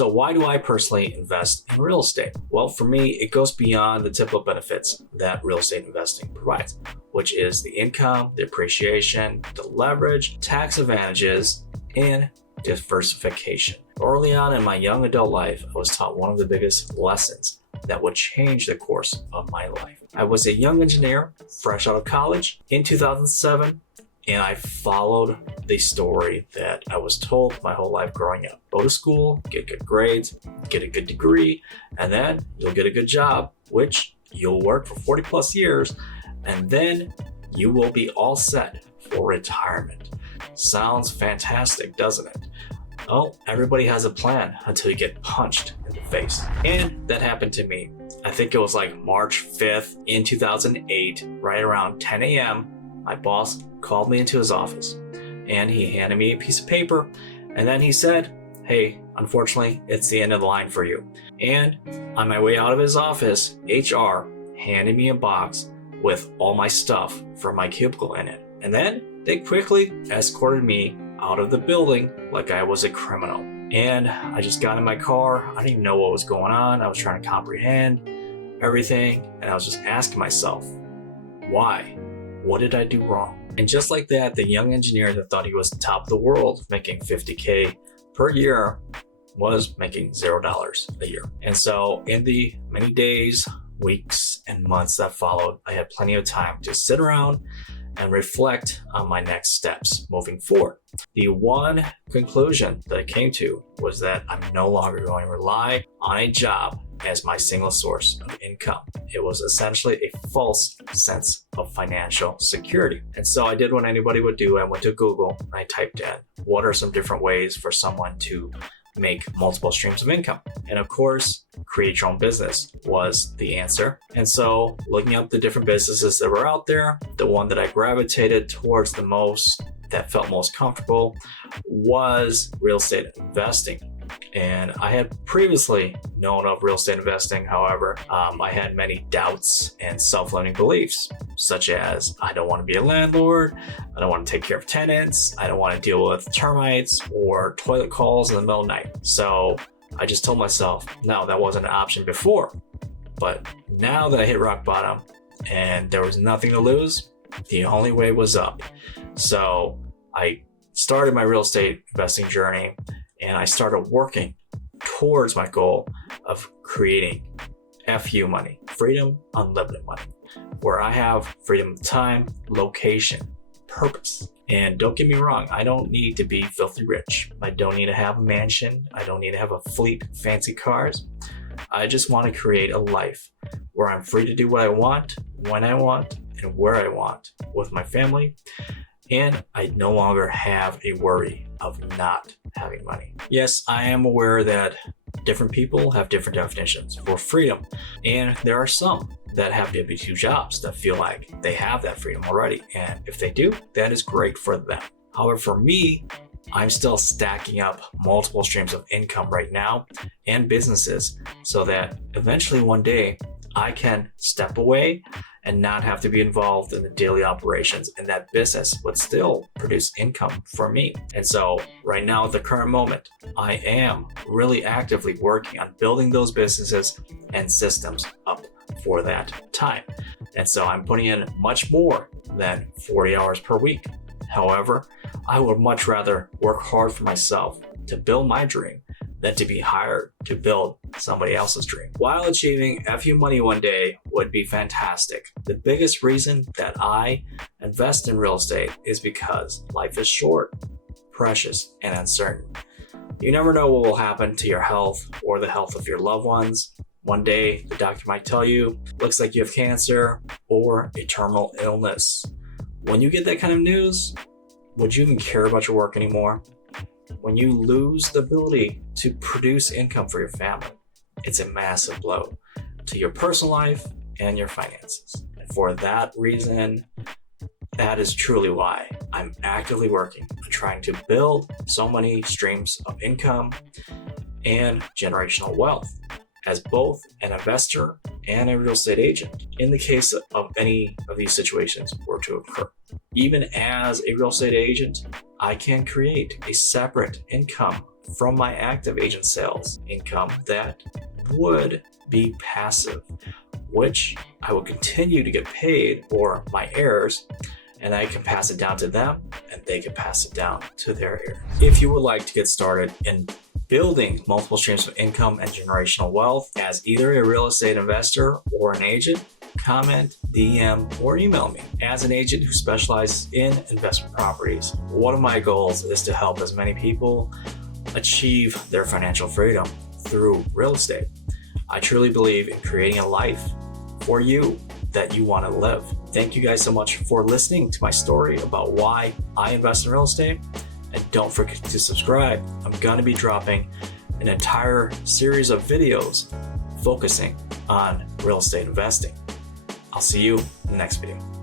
So why do I personally invest in real estate? Well, for me, it goes beyond the typical benefits that real estate investing provides, which is the income, the appreciation, the leverage, tax advantages, and diversification. Early on in my young adult life, I was taught one of the biggest lessons that would change the course of my life. I was a young engineer, fresh out of college in 2007, and I followed the story that I was told my whole life growing up. Go to school, get good grades, get a good degree, and then you'll get a good job, which you'll work for 40 plus years, and then you will be all set for retirement. Sounds fantastic, doesn't it? Well, everybody has a plan until you get punched in the face. And that happened to me. I think it was like March 5th in 2008, right around 10 a.m. My boss called me into his office and he handed me a piece of paper. And then he said, hey, unfortunately, it's the end of the line for you. And on my way out of his office, HR handed me a box with all my stuff from my cubicle in it. And then they quickly escorted me out of the building like I was a criminal. And I just got in my car. I didn't even know what was going on. I was trying to comprehend everything. And I was just asking myself, why? What did I do wrong? And just like that, the young engineer that thought he was the top of the world, making $50K per year, was making $0 a year. And so in the many days, weeks, and months that followed, I had plenty of time to sit around and reflect on my next steps moving forward. The one conclusion that I came to was that I'm no longer going to rely on a job as my single source of income. It was essentially a false sense of financial security. And so I did what anybody would do. I went to Google and I typed in, what are some different ways for someone to make multiple streams of income? And of course, create your own business was the answer. And so looking up the different businesses that were out there, the one that I gravitated towards the most, that felt most comfortable, was real estate investing. And I had previously known of real estate investing. However, I had many doubts and self-limiting beliefs, such as I don't want to be a landlord, I don't want to take care of tenants, I don't want to deal with termites or toilet calls in the middle of the night. So I just told myself, no, that wasn't an option before. But now that I hit rock bottom and there was nothing to lose, the only way was up. So I started my real estate investing journey and I started working towards my goal of creating FU money, freedom, unlimited money, where I have freedom of time, location, purpose. And don't get me wrong, I don't need to be filthy rich. I don't need to have a mansion. I don't need to have a fleet of fancy cars. I just want to create a life where I'm free to do what I want, when I want, and where I want with my family. And I no longer have a worry of not having money. Yes, I am aware that different people have different definitions for freedom. And there are some that have W-2 jobs that feel like they have that freedom already. And if they do, that is great for them. However, for me, I'm still stacking up multiple streams of income right now and businesses so that eventually one day I can step away and not have to be involved in the daily operations, and that business would still produce income for me. And so right now at the current moment, I am really actively working on building those businesses and systems up for that time. And so I'm putting in much more than 40 hours per week. However, I would much rather work hard for myself to build my dream than to be hired to build somebody else's dream. While achieving FU money one day would be fantastic, the biggest reason that I invest in real estate is because life is short, precious, and uncertain. You never know what will happen to your health or the health of your loved ones. One day, the doctor might tell you, looks like you have cancer or a terminal illness. When you get that kind of news, would you even care about your work anymore? When you lose the ability to produce income for your family, it's a massive blow to your personal life and your finances. And for that reason, that is truly why I'm actively working on trying to build so many streams of income and generational wealth as both an investor and a real estate agent in the case of any of these situations were to occur. Even as a real estate agent, I can create a separate income from my active agent sales income that would be passive, which I will continue to get paid for my heirs, and I can pass it down to them and they can pass it down to their heirs. If you would like to get started in building multiple streams of income and generational wealth as either a real estate investor or an agent, comment, DM, or email me. As an agent who specializes in investment properties, one of my goals is to help as many people achieve their financial freedom through real estate. I truly believe in creating a life for you that you want to live. Thank you guys so much for listening to my story about why I invest in real estate. And don't forget to subscribe. I'm going to be dropping an entire series of videos focusing on real estate investing. I'll see you in the next video.